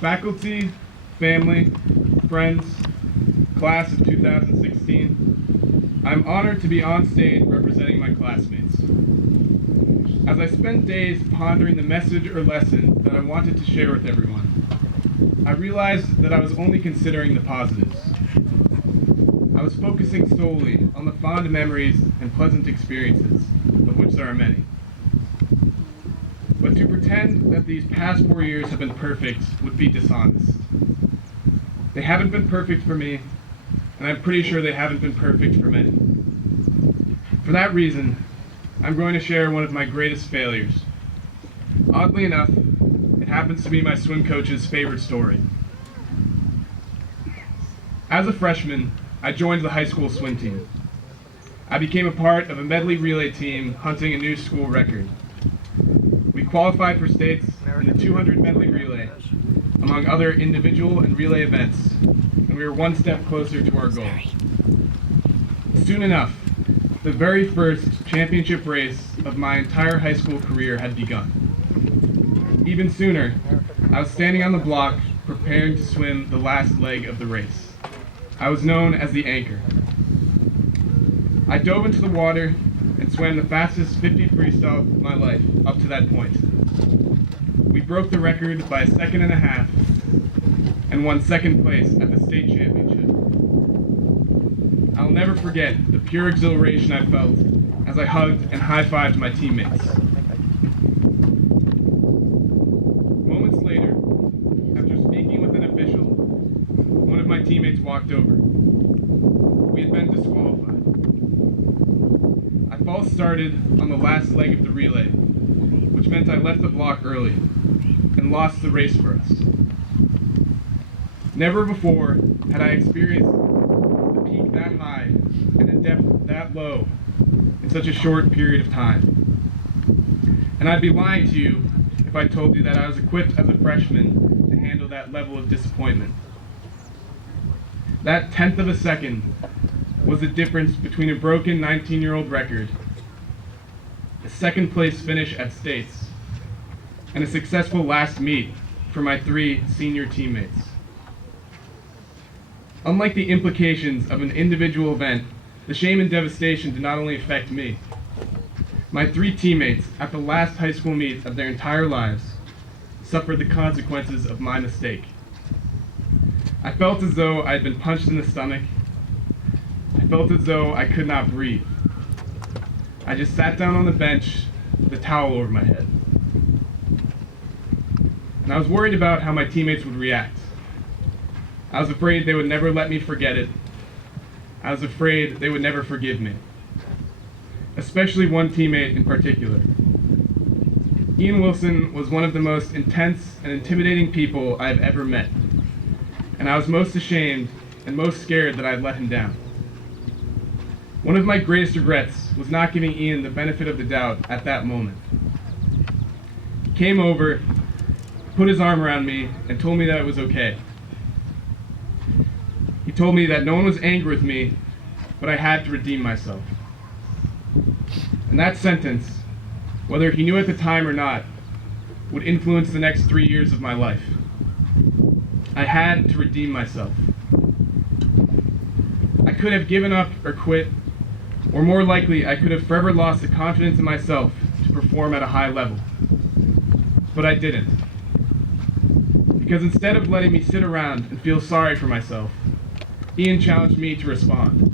Faculty, family, friends, class of 2016, I'm honored to be on stage representing my classmates. As I spent days pondering the message or lesson that I wanted to share with everyone, I realized that I was only considering the positives. I was focusing solely on the fond memories and pleasant experiences, of which there are many. But to pretend that these past 4 years have been perfect would be dishonest. They haven't been perfect for me, and I'm pretty sure they haven't been perfect for many. For that reason, I'm going to share one of my greatest failures. Oddly enough, it happens to be my swim coach's favorite story. As a freshman, I joined the high school swim team. I became a part of a medley relay team hunting a new school record. We qualified for states in the 200 medley relay, among other individual and relay events, and we were one step closer to our goal. Soon enough, the very first championship race of my entire high school career had begun. Even sooner, I was standing on the block preparing to swim the last leg of the race. I was known as the anchor. I dove into the water and swam the fastest 50 freestyle of my life up to that point. We broke the record by a second and a half and won second place at the state championship. I'll never forget the pure exhilaration I felt as I hugged and high-fived my teammates. Moments later, after speaking with an official, one of my teammates walked over. We had been disqualified. I false started on the last leg of the relay, which meant I left the block early and lost the race for us. Never before had I experienced the peak that high and the depth that low in such a short period of time. And I'd be lying to you if I told you that I was equipped as a freshman to handle that level of disappointment. That tenth of a second was the difference between a broken 19-year-old record, a second place finish at states, and a successful last meet for my 3 senior teammates. Unlike the implications of an individual event, the shame and devastation did not only affect me. My 3 teammates, at the last high school meet of their entire lives, suffered the consequences of my mistake. I felt as though I had been punched in the stomach. I felt as though I could not breathe. I just sat down on the bench with a towel over my head. And I was worried about how my teammates would react. I was afraid they would never let me forget it. I was afraid they would never forgive me. Especially one teammate in particular. Ian Wilson was one of the most intense and intimidating people I have ever met. And I was most ashamed and most scared that I had let him down. One of my greatest regrets was not giving Ian the benefit of the doubt at that moment. He came over, put his arm around me, and told me that it was okay. He told me that no one was angry with me, but I had to redeem myself. And that sentence, whether he knew at the time or not, would influence the next 3 years of my life. I had to redeem myself. I could have given up or quit, or more likely, I could have forever lost the confidence in myself to perform at a high level. But I didn't. Because instead of letting me sit around and feel sorry for myself, Ian challenged me to respond.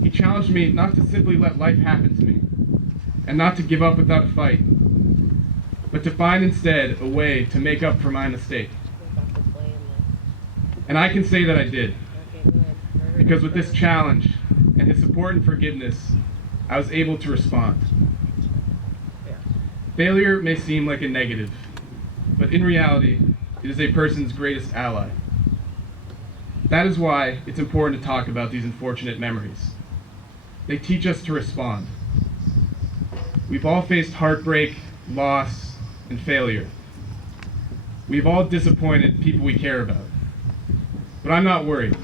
He challenged me not to simply let life happen to me, and not to give up without a fight, but to find instead a way to make up for my mistake. And I can say that I did, because with this challenge and his support and forgiveness, I was able to respond. Failure may seem like a negative, but in reality, it is a person's greatest ally. That is why it's important to talk about these unfortunate memories. They teach us to respond. We've all faced heartbreak, loss, and failure. We've all disappointed people we care about. But I'm not worried,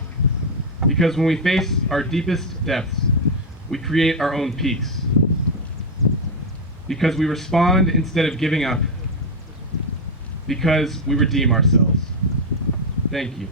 because when we face our deepest depths, we create our own peaks. Because we respond instead of giving up, because we redeem ourselves. Thank you.